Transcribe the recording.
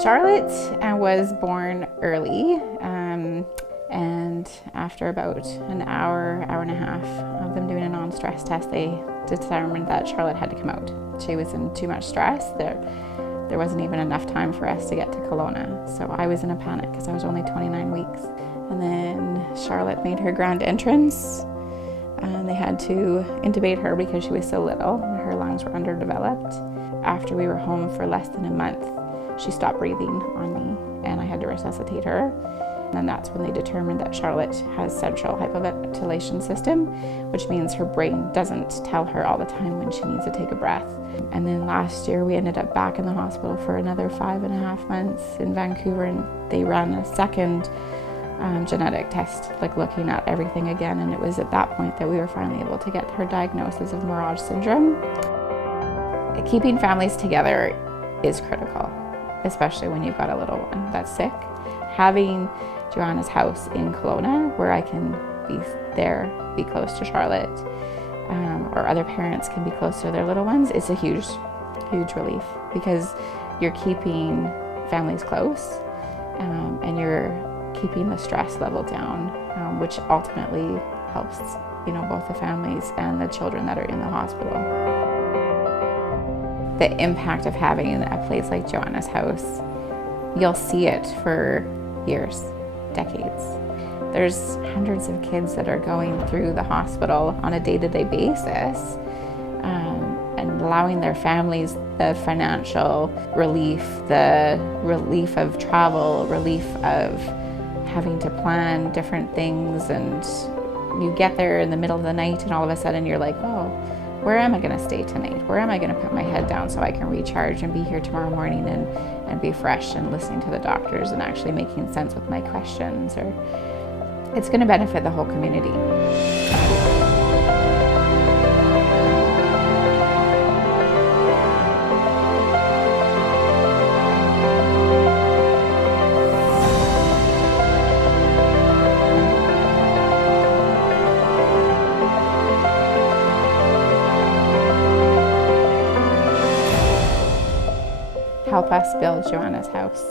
Charlotte was born early, and after about an hour and a half of them doing a non-stress test, they determined that Charlotte had to come out. She was in too much stress. There wasn't even enough time for us to get to Kelowna. So I was in a panic because I was only 29 weeks. And then Charlotte made her grand entrance, and they had to intubate her because she was so little. Her lungs were underdeveloped. After we were home for less than a month, she stopped breathing on me, and I had to resuscitate her. And that's when they determined that Charlotte has central hypoventilation system, which means her brain doesn't tell her all the time when she needs to take a breath. And then last year we ended up back in the hospital for another 5.5 months in Vancouver, and they ran a second genetic test, looking at everything again. And it was at that point that we were finally able to get her diagnosis of Mirage syndrome. Keeping families together is critical, especially when you've got a little one that's sick. Having JoeAnna's house in Kelowna, where I can be there, be close to Charlotte, or other parents can be close to their little ones, is a huge relief, because you're keeping families close, and you're keeping the stress level down, which ultimately helps, both the families and the children that are in the hospital. The impact of having a place like JoeAnna's house, you'll see it for years, decades. There's hundreds of kids that are going through the hospital on a day-to-day basis, and allowing their families the financial relief, the relief of travel, relief of having to plan different things. And you get there in the middle of the night and all of a sudden you're like, oh, where am I going to stay tonight? Where am I going to put my head down so I can recharge and be here tomorrow morning and be fresh and listening to the doctors and actually making sense with my questions? Or it's going to benefit the whole community. Help us build JoeAnna's house.